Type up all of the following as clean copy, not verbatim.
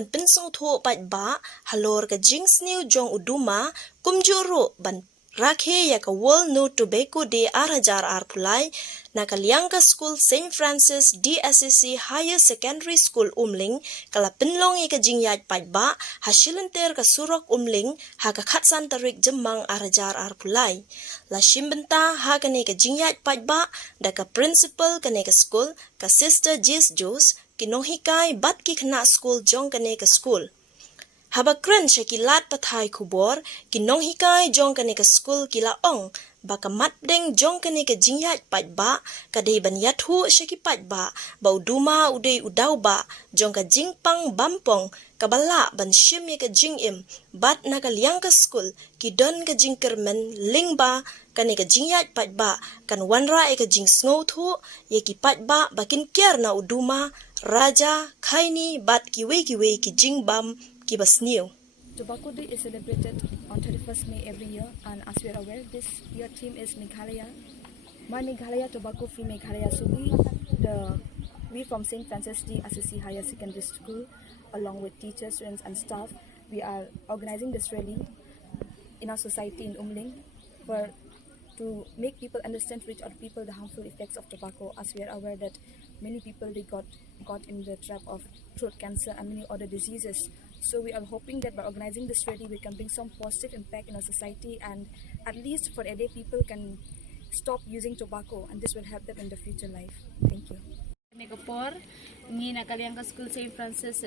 ban pensong tho pat ba halor ka jings new jong uduma kumjuro ban rakhe ya ka World No Tobacco Day arajar arpulai na kaliang ka Skul St. Francis DSCC Higher Secondary School Umling kala Pynlong ka Jingiaid padba hasilenter ka surok Umling ha ka khatsan tarik jemang arajar arpulai la shimbenta ha ka ne ka Jingiaid padba da ka principal ka ne ka school ka sister Jis Jos kinohikai bat ki khna school jong ka ne ka school habakran siya kilat patay kubor, kinong hikay jong kani ka school kila ong, baka matdeng jong kani ka Jingiaid padba, kaday banyathu siya kipadba, ba uduma uday udaw ba, jong ka jingpang bampong, kabala ban siyem ya ka jingim, bat nakaliang ka school, kidon ka jingkermen, lingba, kani ka Jingiaid padba, kan wanra ka jing snowthu, ya kipadba, bakin kiar na uduma, raja, kaini, bat kiwe ki jingbam, Tobacco Day is celebrated on 31st May every year, and as we are aware, this year theme is Meghalaya. My Meghalaya Tobacco Free Meghalaya. So we from St. Francis DSCC Higher Secondary School, along with teachers, students and staff, we are organizing this rally in our society in Umling to make people understand, reach out people the harmful effects of tobacco, as we are aware that many people they got in the trap of throat cancer and many other diseases. So we are hoping that by organizing this rally we can bring some positive impact in our society, and at least for a day people can stop using tobacco, and this will help them in the future life. Thank you. Megapor ni nakaliang ka School St. Francis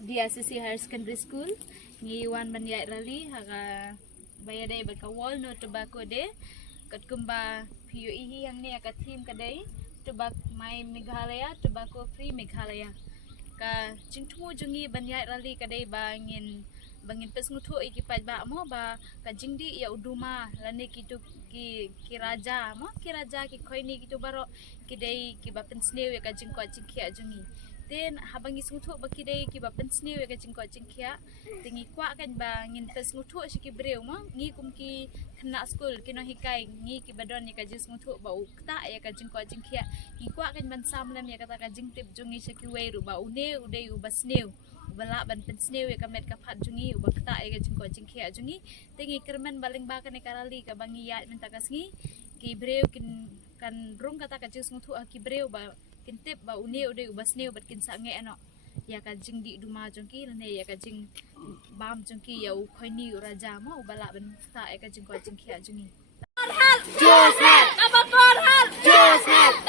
DSCC Higher Secondary School ni Iwan Banyai Rally haga bayaday baka World No Tobacco Day kat kumba PUE yang ni ka team kaday tobacco my Meghalaya Tobacco Free Meghalaya ka jingtu jungi Banyai Rally kaday bangin pesngutu ikipad ba mo ba ka jingdi ya uduma lani kitu ki raja mo ki raja ki khoini kitu baro kidai ki ba pensneu ya ka jingko jingkia jungi then habang isngutu ba kidai ki ba pensneu ya ka jingko jingkia tingi kwa kan ba ngin pesngutu si ki breu mo ngi kum ki khna school kino hikai ngi ki badon ya ka jingmutu ba ukta ya ka jingko jingkia ngi kwa kan ban samlam ya kata ka jingtip jungi si ki weru ba une udai ubasneu bala ban pensneu ya kamet kapat jungi ubakta ya jingko jingkia jungi tingi kermen baling bakan ya karali ka bangi ya mentakasngi ki breu kin kan rung kata ka jingmutu ki breu ba kintip ba une udai ubasneu bat kin sange ano ya ka jing di Duma jongki lane ya ka jing bam jongki ya u khoini raja mo bala ban ta ya ka jing ko jing khia jungi help just help